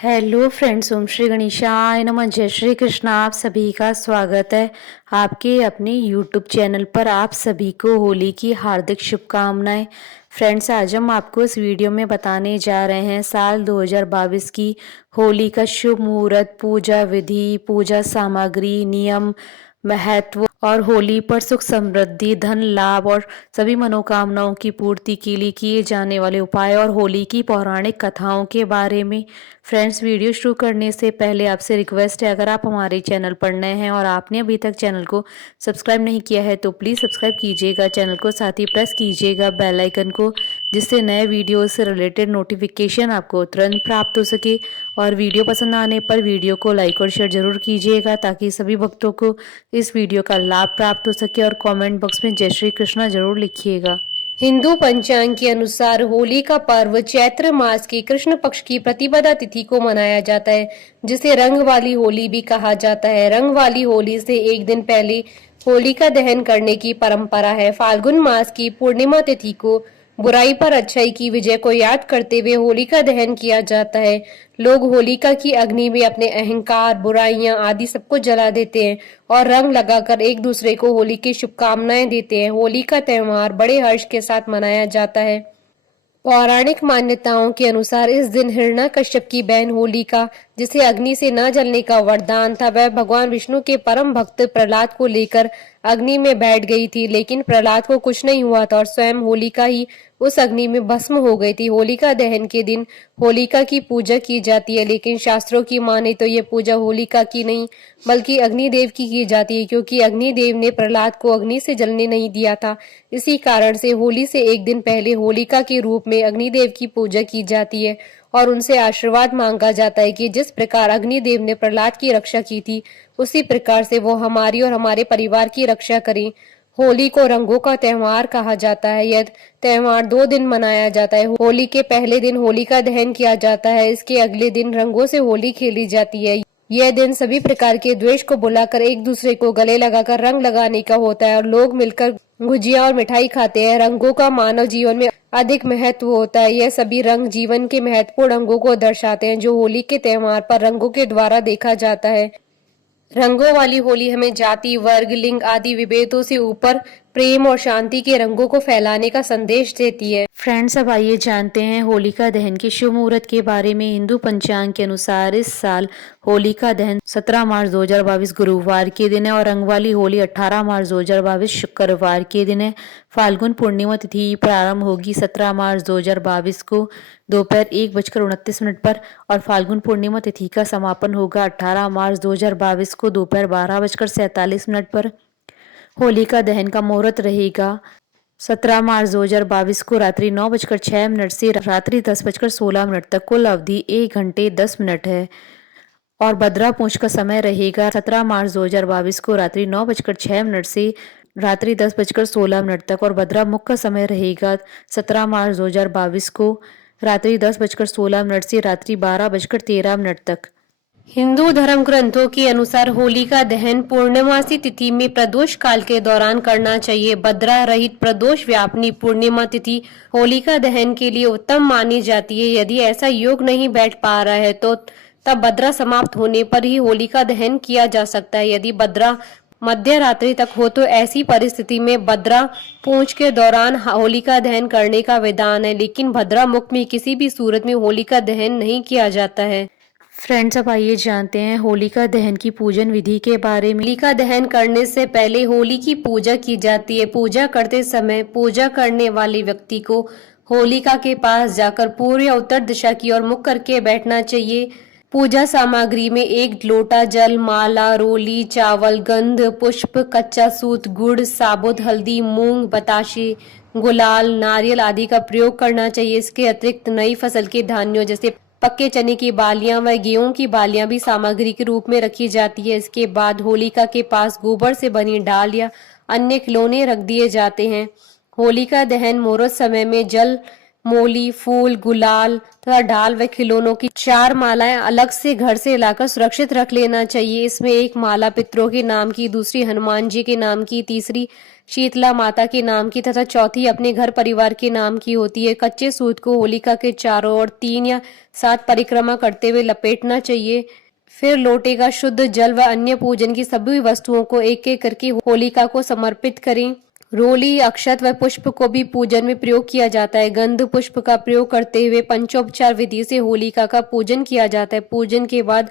Hello friends, ओम श्री गणेशाय नमः। जय श्री कृष्ण। आप सभी का स्वागत है आपके अपने यूट्यूब चैनल पर। आप सभी को होली की हार्दिक शुभकामनाएं। फ्रेंड्स, आज हम आपको इस वीडियो में बताने जा रहे हैं साल 2022 की होली का शुभ मुहूर्त, पूजा विधि, पूजा सामग्री, नियम, महत्व और होली पर सुख समृद्धि, धन लाभ और सभी मनोकामनाओं की पूर्ति के लिए किए जाने वाले उपाय और होली की पौराणिक कथाओं के बारे में। फ्रेंड्स, वीडियो शुरू करने से पहले आपसे रिक्वेस्ट है, अगर आप हमारे चैनल पर नए हैं और आपने अभी तक चैनल को सब्सक्राइब नहीं किया है तो प्लीज़ सब्सक्राइब कीजिएगा चैनल को, साथ ही प्रेस कीजिएगा बेल आइकन को, जिससे नए वीडियो से रिलेटेड नोटिफिकेशन आपको तुरंत प्राप्त हो सके। और वीडियो पसंद आने पर वीडियो को लाइक और शेयर जरूर कीजिएगा ताकि सभी भक्तों को इस वीडियो का लाभ प्राप्त हो सके। और कमेंट बॉक्स में जय श्री कृष्णा जरूर लिखिएगा। हिंदू पंचांग के अनुसार होली का पर्व चैत्र मास की कृष्ण पक्ष की प्रतिपदा तिथि को मनाया जाता है, जिसे रंग वाली होली भी कहा जाता है। रंग वाली होली से एक दिन पहले होलिका दहन करने की परंपरा है। फाल्गुन मास की पूर्णिमा तिथि को बुराई पर अच्छाई की विजय को याद करते हुए होलिका दहन किया जाता है। लोग होलिका की अग्नि में अपने अहंकार, बुराइयां आदि सबको जला देते हैं और रंग लगाकर एक दूसरे को होली की शुभकामनाएं देते हैं। होली का त्योहार बड़े हर्ष के साथ मनाया जाता है। पौराणिक मान्यताओं के अनुसार इस दिन हिरण्यकश्यप की बहन होलिका, जिसे अग्नि से न जलने का वरदान था, वह भगवान विष्णु के परम भक्त प्रहलाद को लेकर अग्नि में बैठ गई थी, लेकिन प्रहलाद को कुछ नहीं हुआ था और स्वयं होलिका ही उस अग्नि में भस्म हो गई थी। होलिका दहन के दिन होलिका की पूजा की जाती है, लेकिन शास्त्रों की माने तो ये पूजा होलिका की नहीं बल्कि अग्निदेव की जाती है, क्योंकि अग्निदेव ने प्रहलाद को अग्नि से जलने नहीं दिया था। इसी कारण से होली से एक दिन पहले होलिका के रूप में अग्निदेव की पूजा की जाती है और उनसे आशीर्वाद मांगा जाता है कि जिस प्रकार अग्निदेव ने प्रहलाद की रक्षा की थी, उसी प्रकार से वो हमारी और हमारे परिवार की रक्षा करें। होली को रंगों का त्योहार कहा जाता है। यह त्योहार 2 दिन मनाया जाता है। होली के पहले दिन होलिका दहन किया जाता है। इसके अगले दिन रंगों से होली खेली जाती है। यह दिन सभी प्रकार के द्वेष को बुलाकर एक दूसरे को गले लगाकर रंग लगाने का होता है और लोग मिलकर गुजिया और मिठाई खाते हैं। रंगों का मानव जीवन में अधिक महत्व होता है। यह सभी रंग जीवन के महत्वपूर्ण अंगों को दर्शाते हैं, जो होली के त्योहार पर रंगों के द्वारा देखा जाता है। रंगों वाली होली हमें जाति, वर्ग, लिंग आदि विभेदों से ऊपर प्रेम और शांति के रंगों को फैलाने का संदेश देती है। फ्रेंड्स, अब आइए जानते हैं होलिका दहन के शुभ मुहूर्त के बारे में। हिंदू पंचांग के अनुसार इस साल होलिका दहन 17 मार्च 2022 गुरुवार के दिन है और रंग वाली होली 18 मार्च 2022 शुक्रवार के दिन है। फाल्गुन पूर्णिमा तिथि प्रारंभ होगी 17 मार्च 2022 को दोपहर 1:29 पर और फाल्गुन पूर्णिमा तिथि का समापन होगा 18 मार्च 2022 को दोपहर 12:47 पर। होलिका दहन का मुहूर्त रहेगा 17 मार्च 2022 को रात्रि 9:06 से रात्रि 10:16 तक। कुल अवधि 1 घंटे 10 मिनट है। और भद्रा पूंछ का समय रहेगा 17 मार्च 2022 को रात्रि 9:06 से रात्रि 10:16 तक। और भद्रा मुख का समय रहेगा 17 मार्च 2022 को रात्रि 10:16 से रात्रि 12:13 तक। हिंदू धर्म ग्रंथों के अनुसार होलिका दहन पूर्णिमासी तिथि में प्रदोष काल के दौरान करना चाहिए। भद्रा रहित प्रदोष व्यापनी पूर्णिमा तिथि होलिका दहन के लिए उत्तम मानी जाती है। यदि ऐसा योग नहीं बैठ पा रहा है तो तब भद्रा समाप्त होने पर ही होलिका दहन किया जा सकता है। यदि भद्रा मध्य रात्रि तक हो तो ऐसी परिस्थिति में भद्रा पूंछ के दौरान होलिका दहन करने का विधान है, लेकिन भद्रा मुख में किसी भी सूरत में होलिका दहन नहीं किया जाता है। फ्रेंड्स, अब आइए जानते हैं होलिका दहन की पूजन विधि के बारे में। होलिका दहन करने से पहले होली की पूजा की जाती है। पूजा करते समय पूजा करने वाले व्यक्ति को होलिका के पास जाकर पूर्व या उत्तर दिशा की ओर मुख करके बैठना चाहिए। पूजा सामग्री में 1 लोटा जल, माला, रोली, चावल, गंध, पुष्प, कच्चा सूत, गुड़, साबुत हल्दी, मूंग, बताशे, गुलाल, नारियल आदि का प्रयोग करना चाहिए। इसके अतिरिक्त नई फसल के धान्यों जैसे पक्के चने की बालियां व गेहूं की बालियां भी सामग्री के रूप में रखी जाती है। इसके बाद होलिका के पास गोबर से बनी डाल या अन्य खिलौने रख दिए जाते हैं। होलिका दहन मुहूर्त समय में जल, मोली, फूल, गुलाल तथा डाल व खिलौनों की 4 मालाएं अलग से घर से लाकर सुरक्षित रख लेना चाहिए। इसमें एक माला पितरों के नाम की, दूसरी हनुमान जी के नाम की, तीसरी शीतला माता के नाम की तथा चौथी अपने घर परिवार के नाम की होती है। कच्चे सूत को होलिका के चारों ओर 3 या 7 परिक्रमा करते हुए लपेटना चाहिए। फिर लोटे का शुद्ध जल व अन्य पूजन की सभी वस्तुओं को एक एक करके होलिका को समर्पित करें। रोली, अक्षत व पुष्प को भी पूजन में प्रयोग किया जाता है। गंध पुष्प का प्रयोग करते हुए पंचोपचार विधि से होलिका का पूजन किया जाता है। पूजन के बाद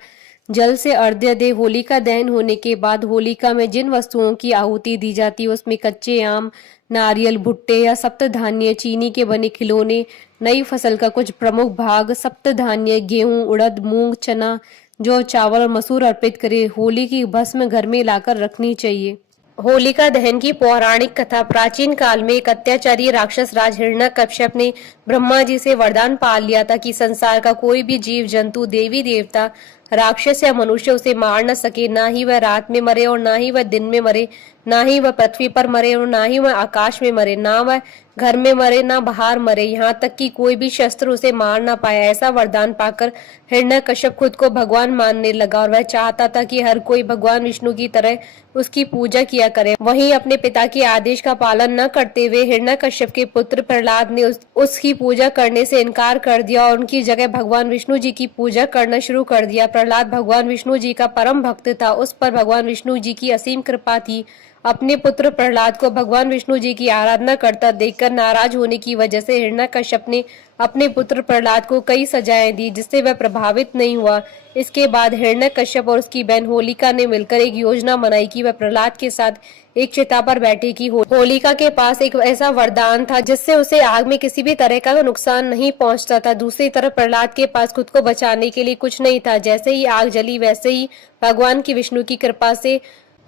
जल से अर्घ्य दे। होलिका दहन होने के बाद होलिका में जिन वस्तुओं की आहुति दी जाती है उसमें कच्चे आम, नारियल, भुट्टे या सप्तधान्य, चीनी के बने खिलौने, नई फसल का कुछ प्रमुख भाग, सप्तधान्य, गेहूं, उड़द, मूंग, चना, जौ, चावल और मसूर अर्पित करें। होली की भस्म घर में लाकर रखनी चाहिए। होलिका दहन की पौराणिक कथा। प्राचीन काल में एक अत्याचारी राक्षस राज हिरण्यकश्यप ने ब्रह्मा जी से वरदान पा लिया था कि संसार का कोई भी जीव जंतु, देवी देवता, राक्षस या मनुष्य उसे मार न सके। ना ही वह रात में मरे और ना ही वह दिन में मरे, ना ही वह पृथ्वी पर मरे और ना ही वह आकाश में मरे, ना वह घर में मरे ना बाहर मरे, यहाँ तक कि कोई भी शस्त्र उसे मार ना पाए। ऐसा वरदान पाकर हिरण्यकश्यप खुद को भगवान मानने लगा और वह चाहता था कि हर कोई भगवान विष्णु की तरह उसकी पूजा किया करे। वहीं अपने पिता के आदेश का पालन न करते हुए हिरण्यकश्यप के पुत्र प्रहलाद ने उसकी पूजा करने से इनकार कर दिया और उनकी जगह भगवान विष्णु जी की पूजा करना शुरू कर दिया। प्रहलाद भगवान विष्णु जी का परम भक्त था। उस पर भगवान विष्णु जी की असीम कृपा थी। अपने पुत्र प्रहलाद को भगवान विष्णु जी की आराधना करता देखकर नाराज होने की वजह से हिरण्यकश्यप ने अपने पुत्र प्रहलाद को कई सजाएं दी, जिससे वह प्रभावित नहीं हुआ। इसके बाद हिरण्यकश्यप और उसकी बहन होलिका ने मिलकर एक योजना बनाई कि वह प्रहलाद के साथ एक चिता पर बैठेगी। होलिका के पास एक ऐसा वरदान था जिससे उसे आग में किसी भी तरह का नुकसान नहीं पहुंचता था। दूसरी तरफ प्रहलाद के पास खुद को बचाने के लिए कुछ नहीं था। जैसे ही आग जली वैसे ही भगवान की विष्णु की कृपा से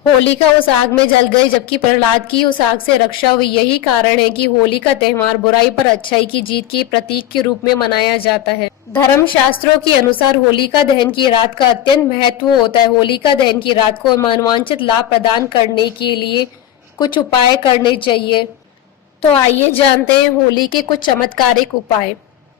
होलिका उस आग में जल गई, जबकि प्रहलाद की उस आग से रक्षा हुई। यही कारण है कि होली का त्यौहार बुराई पर अच्छाई की जीत के प्रतीक के रूप में मनाया जाता है। धर्म शास्त्रों के अनुसार होलिका दहन की रात का अत्यंत महत्व होता है। होलिका दहन की रात को मनोवांछित लाभ प्रदान करने के लिए कुछ उपाय करने चाहिए। तो आइए जानते हैं होली के कुछ चमत्कारिक उपाय।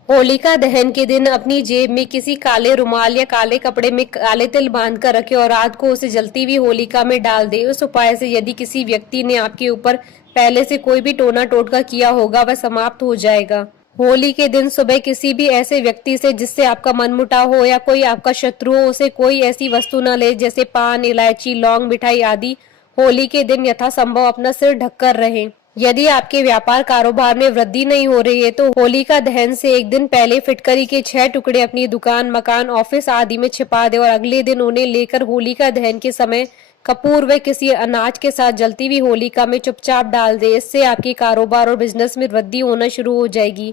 होलिका दहन के दिन अपनी जेब में किसी काले रुमाल या काले कपड़े में काले तिल बांध कर रखे और रात को उसे जलती हुई होलिका में डाल दे। उस उपाय से यदि किसी व्यक्ति ने आपके ऊपर पहले से कोई भी टोना टोटका किया होगा वह समाप्त हो जाएगा। होली के दिन सुबह किसी भी ऐसे व्यक्ति से जिससे आपका मनमुटाव हो या कोई आपका शत्रु हो उसे कोई ऐसी वस्तु न ले जैसे पान, इलायची, लौंग, मिठाई आदि। होली के दिन यथासंभव अपना सिर ढककर रहें। यदि आपके व्यापार कारोबार में वृद्धि नहीं हो रही है तो होलिका दहन से एक दिन पहले फिटकरी के 6 टुकड़े अपनी दुकान, मकान, ऑफिस आदि में छिपा दे और अगले दिन उन्हें लेकर होलिका दहन के समय कपूर व किसी अनाज के साथ जलती हुई होलिका में चुपचाप डाल दे। इससे आपके कारोबार और बिजनेस में वृद्धि होना शुरू हो जाएगी।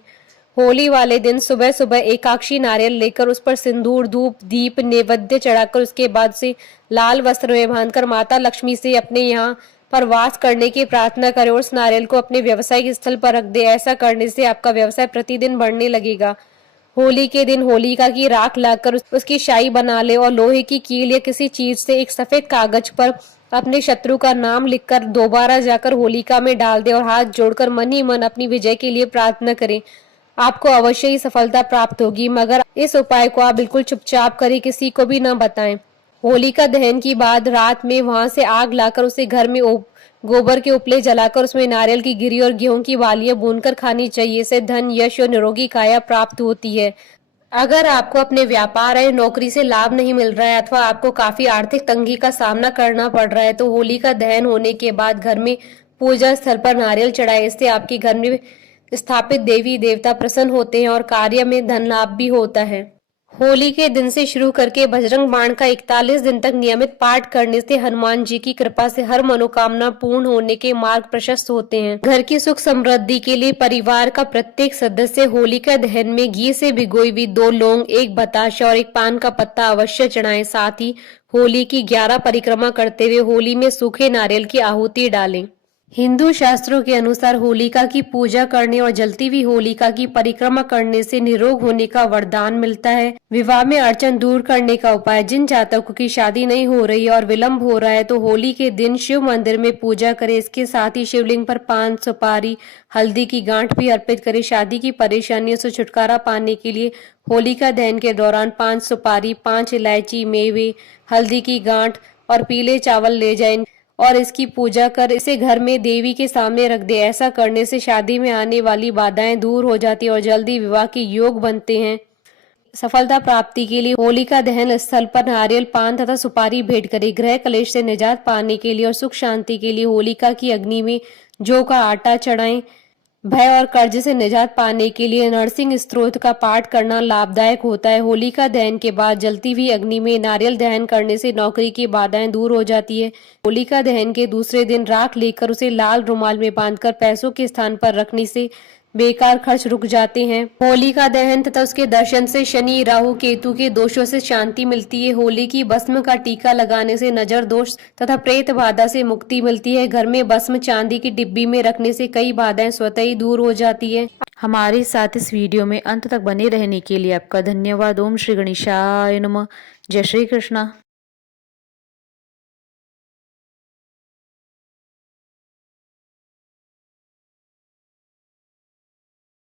होली वाले दिन सुबह सुबह एकाक्षी नारियल लेकर उस पर सिंदूर, धूप, दीप, नैवेद्य चढ़ाकर उसके बाद से लाल वस्त्र में बांधकर माता लक्ष्मी से अपने यहाँ पर वास करने की प्रार्थना करें और उस नारियल को अपने व्यवसायिक स्थल पर रख दे। ऐसा करने से आपका व्यवसाय प्रतिदिन बढ़ने लगेगा। होली के दिन होलिका की राख लाकर उसकी शाही बना ले और लोहे की कील या किसी चीज से एक सफेद कागज पर अपने शत्रु का नाम लिखकर दोबारा जाकर होलिका में डाल दे और हाथ जोड़कर मन ही मन अपनी विजय के लिए प्रार्थना करें। आपको अवश्य ही सफलता प्राप्त होगी, मगर इस उपाय को आप बिल्कुल चुपचाप करें, किसी को भी न बताएं। होलिका दहन की बाद रात में वहां से आग लाकर उसे घर में गोबर के उपले जलाकर उसमें नारियल की गिरी और गेहूं की बालियां भूनकर खानी चाहिए। इससे धन, यश और निरोगी काया प्राप्त होती है। अगर आपको अपने व्यापार या नौकरी से लाभ नहीं मिल रहा है अथवा आपको काफी आर्थिक तंगी का सामना करना पड़ रहा है तो होलिका दहन होने के बाद घर में पूजा स्थल पर नारियल चढ़ाए। इससे आपके घर में स्थापित देवी देवता प्रसन्न होते हैं और कार्य में धन लाभ भी होता है। होली के दिन से शुरू करके बजरंग बाण का 41 दिन तक नियमित पाठ करने से हनुमान जी की कृपा से हर मनोकामना पूर्ण होने के मार्ग प्रशस्त होते हैं। घर की सुख समृद्धि के लिए परिवार का प्रत्येक सदस्य होलिका दहन में घी से भिगोई हुई 2 लौंग, 1 बताशा और 1 पान का पत्ता अवश्य चढ़ाएं। साथ ही होली की 11 परिक्रमा करते हुए होली में सूखे नारियल की आहुति डालें। हिंदू शास्त्रों के अनुसार होलिका की पूजा करने और जलती हुई होलिका की परिक्रमा करने से निरोग होने का वरदान मिलता है। विवाह में अड़चन दूर करने का उपाय। जिन जातकों की शादी नहीं हो रही और विलंब हो रहा है तो होली के दिन शिव मंदिर में पूजा करें। इसके साथ ही शिवलिंग पर पान, सुपारी, हल्दी की गांठ भी अर्पित करें। शादी की परेशानियों से छुटकारा पाने के लिए होलिका दहन के दौरान 5 सुपारी, 5 इलायची, मेवे, हल्दी की गांठ और पीले चावल ले जाएं। और इसकी पूजा कर इसे घर में देवी के सामने रख दे। ऐसा करने से शादी में आने वाली बाधाएं दूर हो जाती है और जल्दी विवाह के योग बनते हैं। सफलता प्राप्ति के लिए होलिका दहन स्थल पर नारियल, पान तथा सुपारी भेंट करें। ग्रह कलेश से निजात पाने के लिए और सुख शांति के लिए होलिका की अग्नि में जौ का आटा चढ़ाएं। भय और कर्ज से निजात पाने के लिए नरसिंह स्तोत्र का पाठ करना लाभदायक होता है। होलिका दहन के बाद जलती हुई अग्नि में नारियल दहन करने से नौकरी की बाधाएं दूर हो जाती है। होलिका दहन के दूसरे दिन राख लेकर उसे लाल रुमाल में बांधकर पैसों के स्थान पर रखने से बेकार खर्च रुक जाते हैं। होलिका दहन तथा उसके दर्शन से शनि, राहु, केतु के दोषों से शांति मिलती है। होली की भस्म का टीका लगाने से नजर दोष तथा प्रेत बाधा से मुक्ति मिलती है। घर में भस्म चांदी की डिब्बी में रखने से कई बाधाएं स्वतः ही दूर हो जाती है। हमारे साथ इस वीडियो में अंत तक बने रहने के लिए आपका धन्यवाद। ओम श्री गणेशाय नमः। जय श्री कृष्णा।